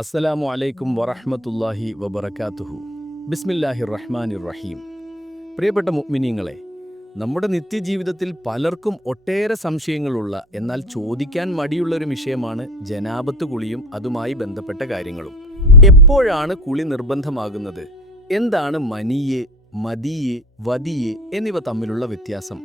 അസ്സലാമു അലൈക്കും വറഹ്മത്തുള്ളാഹി വബറകാതുഹു. ബിസ്മില്ലാഹിർ റഹ്മാനിർ റഹീം പ്രിയപ്പെട്ട മുഅ്മിനീങ്ങളെ നമ്മുടെ നിത്യജീവിതത്തിൽ പലർക്കും ഒട്ടേറെ സംശയങ്ങളുള്ള എന്നാൽ ചോദിക്കാൻ മടിയുള്ള ഒരു വിഷയമാണ് ജനാപത്ത് കുളിയും അതുമായി ബന്ധപ്പെട്ട കാര്യങ്ങളും. എപ്പോഴാണ് കുളി നിർബന്ധമാകുന്നത്? എന്താണ് മനിയെ മതിയെ വതിയെ എന്നിവ തമ്മിലുള്ള വ്യത്യാസം?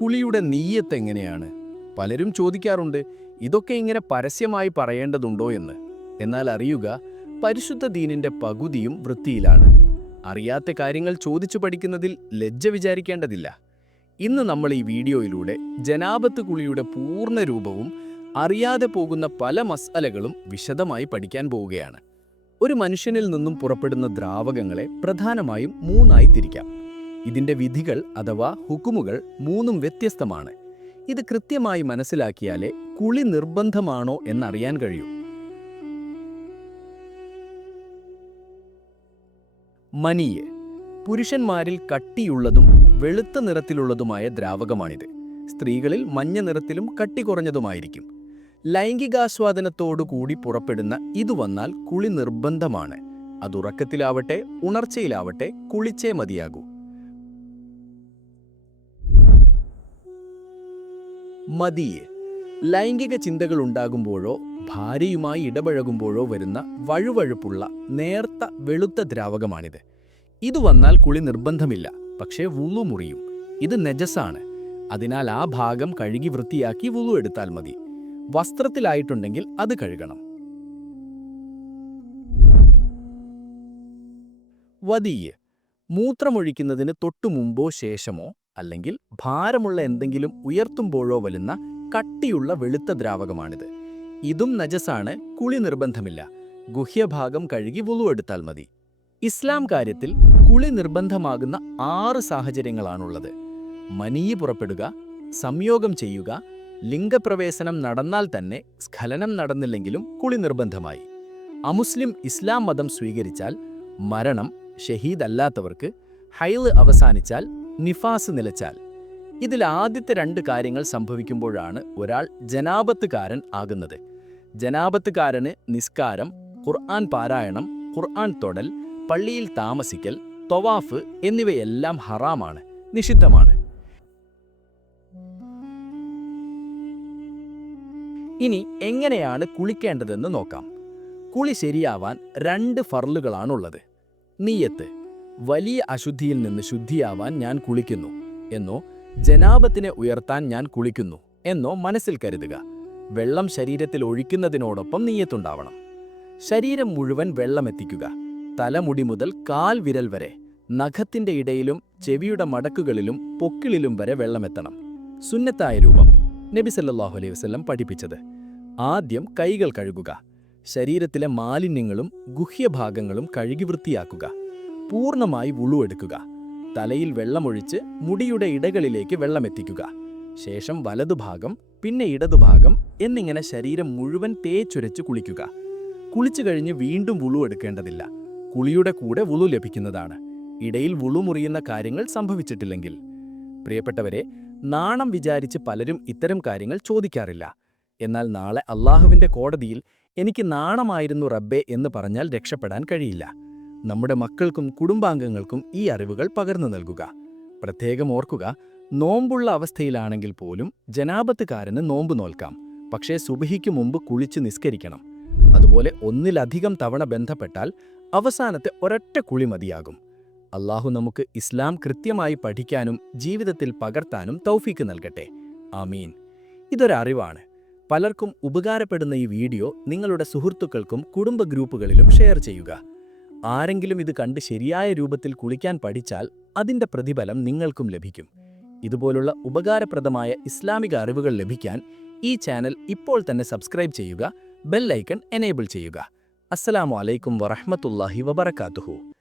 കുളിയുടെ നീയത്ത് എങ്ങനെയാണ്? പലരും ചോദിക്കാറുണ്ട് ഇതൊക്കെ ഇങ്ങനെ പരസ്യമായി പറയേണ്ടതുണ്ടോ എന്ന്? എന്നാൽ അറിയുക പരിശുദ്ധ ദീനിന്റെ പകുതിയും വൃത്തിയിലാണ്. അറിയാത്ത കാര്യങ്ങൾ ചോദിച്ചു പഠിക്കുന്നതിൽ ലജ്ജ വിചാരിക്കേണ്ടതില്ല. ഇന്ന് നമ്മൾ ഈ വീഡിയോയിലൂടെ ജനാപത്ത് കുളിയുടെ പൂർണ രൂപവും അറിയാതെ പോകുന്ന പല മസലകളും വിശദമായി പഠിക്കാൻ പോവുകയാണ്. ഒരു മനുഷ്യനിൽ നിന്നും പുറപ്പെടുന്ന ദ്രാവകങ്ങളെ പ്രധാനമായും മൂന്നായി തിരിക്കാം. ഇതിന്റെ വിധികൾ അഥവാ ഹുക്കുമുകൾ മൂന്നും വ്യത്യസ്തമാണ്. ഇത് കൃത്യമായി മനസ്സിലാക്കിയാലേ കുളി നിർബന്ധമാണോ എന്നറിയാൻ കഴിയൂ. മനിയെ. പുരുഷന്മാരിൽ കട്ടിയുള്ളതും വെളുത്ത നിറത്തിലുള്ളതുമായ ദ്രാവകമാണിത്. സ്ത്രീകളിൽ മഞ്ഞ നിറത്തിലും കട്ടി കുറഞ്ഞതുമായിരിക്കും. ലൈംഗികാസ്വാദനത്തോടു കൂടി പുറപ്പെടുന്ന ഇത് വന്നാൽ കുളി നിർബന്ധമാണ്. അതുറക്കത്തിലാവട്ടെ ഉണർച്ചയിലാവട്ടെ കുളിച്ചേ മതിയാകൂ. മതിയെ. ലൈംഗിക ചിന്തകൾ ഉണ്ടാകുമ്പോഴോ ഭാര്യയുമായി ഇടപഴകുമ്പോഴോ വരുന്ന വഴുവഴുപ്പുള്ള നേർത്ത വെളുത്ത ദ്രാവകമാണിത്. ഇത് വന്നാൽ കുളി നിർബന്ധമില്ല പക്ഷേ വുളു മുറിയും. ഇത് നെജസാണ് അതിനാൽ ആ ഭാഗം കഴുകി വൃത്തിയാക്കി വുളു എടുത്താൽ മതി. വസ്ത്രത്തിലായിട്ടുണ്ടെങ്കിൽ അത് കഴുകണം. വതിയ് മൂത്രമൊഴിക്കുന്നതിന് തൊട്ടു മുമ്പോ ശേഷമോ അല്ലെങ്കിൽ ഭാരമുള്ള എന്തെങ്കിലും ഉയർത്തുമ്പോഴോ വരുന്ന കട്ടിയുള്ള വെളുത്ത ദ്രാവകമാണിത്. ഇതും നജസാണ് കുളി നിർബന്ധമില്ല. ഗുഹ്യഭാഗം കഴുകി വുളുവെടുത്താൽ മതി. ഇസ്ലാം കാര്യത്തിൽ കുളി നിർബന്ധമാകുന്ന ആറ് സാഹചര്യങ്ങളാണുള്ളത്. മനീ പുറപ്പെടുക സംയോഗം ചെയ്യുക ലിംഗപ്രവേശനം നടന്നാൽ തന്നെ സ്ഖലനം നടന്നില്ലെങ്കിലും കുളി നിർബന്ധമായി. അമുസ്ലിം ഇസ്ലാം മതം സ്വീകരിച്ചാൽ മരണം ഷഹീദ് ഷഹീദല്ലാത്തവർക്ക് ഹൈൽ അവസാനിച്ചാൽ നിഫാസ് നിലച്ചാൽ. ഇതിൽ ആദ്യത്തെ രണ്ട് കാര്യങ്ങൾ സംഭവിക്കുമ്പോഴാണ് ഒരാൾ ജനാപത്തുകാരൻ ആകുന്നത്. ജനാപത്തുകാരന് നിസ്കാരം ഖുർആൻ പാരായണം ഖുർആൻ തൊടൽ പള്ളിയിൽ താമസിക്കൽ തൊവാഫ് എന്നിവയെല്ലാം ഹറാമാണ് നിഷിദ്ധമാണ്. ഇനി എങ്ങനെയാണ് കുളിക്കേണ്ടതെന്ന് നോക്കാം. കുളി ശരിയാവാൻ രണ്ട് ഫർലുകളാണുള്ളത് നീയത്ത് വലിയ അശുദ്ധിയിൽ നിന്ന് ശുദ്ധിയാവാൻ ഞാൻ കുളിക്കുന്നു. എന്നോ ജനാപത്തിനെ ഉയർത്താൻ ഞാൻ കുളിക്കുന്നു എന്നോ മനസ്സിൽ കരുതുക. വെള്ളം ശരീരത്തിൽ ഒഴിക്കുന്നതിനോടൊപ്പം നീയത്തുണ്ടാവണം ശരീരം മുഴുവൻ വെള്ളമെത്തിക്കുക. തലമുടി മുതൽ കാൽ വിരൽ വരെ നഖത്തിന്റെ ഇടയിലും ചെവിയുടെ മടക്കുകളിലും പൊക്കിളിലും വരെ വെള്ളമെത്തണം. സുന്നത്തായ രൂപം നബി സല്ലല്ലാഹു അലൈഹി വസല്ലം പഠിപ്പിച്ചത്. ആദ്യം കൈകൾ കഴുകുക. ശരീരത്തിലെ മാലിന്യങ്ങളും ഗുഹ്യഭാഗങ്ങളും കഴുകി വൃത്തിയാക്കുക. പൂർണമായി വുളുവെടുക്കുക തലയിൽ വെള്ളമൊഴിച്ച് മുടിയുടെ ഇടകളിലേക്ക് വെള്ളമെത്തിക്കുക. ശേഷം വലതുഭാഗം പിന്നെ ഇടതുഭാഗം എന്നിങ്ങനെ ശരീരം മുഴുവൻ തേച്ചുരച്ച് കുളിക്കുക. കുളിച്ചു കഴിഞ്ഞ് വീണ്ടും വുളു എടുക്കേണ്ടതില്ല. കുളിയുടെ കൂടെ വുളു ലഭിക്കുന്നതാണ്. ഇടയിൽ വുളു മുറിയുന്ന കാര്യങ്ങൾ സംഭവിച്ചിട്ടില്ലെങ്കിൽ. പ്രിയപ്പെട്ടവരെ നാണം വിചാരിച്ച് പലരും ഇത്തരം കാര്യങ്ങൾ ചോദിക്കാറില്ല. എന്നാൽ നാളെ അള്ളാഹുവിന്റെ കോടതിയിൽ എനിക്ക് നാണമായിരുന്നു റബ്ബെ എന്ന് പറഞ്ഞാൽ രക്ഷപ്പെടാൻ കഴിയില്ല. നമ്മുടെ മക്കൾക്കും കുടുംബാംഗങ്ങൾക്കും ഈ അറിവുകൾ പകർന്നു നൽകുക. പ്രത്യേകം ഓർക്കുക നോമ്പുള്ള അവസ്ഥയിലാണെങ്കിൽ പോലും ജനാപത്തുകാരന് നോമ്പ് നോൽക്കാം. പക്ഷേ സുബഹിക്ക് മുമ്പ് കുളിച്ച് നിസ്കരിക്കണം. അതുപോലെ ഒന്നിലധികം തവണ ബന്ധപ്പെട്ടാൽ അവസാനത്തെ ഒരൊറ്റ കുളി മതിയാകും. അള്ളാഹു നമുക്ക് ഇസ്ലാം കൃത്യമായി പഠിക്കാനും ജീവിതത്തിൽ പകർത്താനും തൗഫീക്ക് നൽകട്ടെ. ആമീൻ. ഇതൊരറിവാണ്. പലർക്കും ഉപകാരപ്പെടുന്ന ഈ വീഡിയോ നിങ്ങളുടെ സുഹൃത്തുക്കൾക്കും കുടുംബ ഗ്രൂപ്പുകളിലും ഷെയർ ചെയ്യുക. ആരെങ്കിലും ഇത് കണ്ട് ശരിയായ രൂപത്തിൽ കുളിക്കാൻ പഠിച്ചാൽ അതിന്റെ പ്രതിഫലം നിങ്ങൾക്കും ലഭിക്കും. ഇതുപോലുള്ള ഉപകാരപ്രദമായ ഇസ്ലാമിക അറിവുകൾ ലഭിക്കാൻ ഈ ചാനൽ ഇപ്പോൾ തന്നെ സബ്സ്ക്രൈബ് ചെയ്യുക ബെൽ ഐക്കൺ എനേബിൾ ചെയ്യുക. അസ്സലാമു അലൈക്കും വറഹ്മത്തുള്ളാഹി വബറകാതുഹു.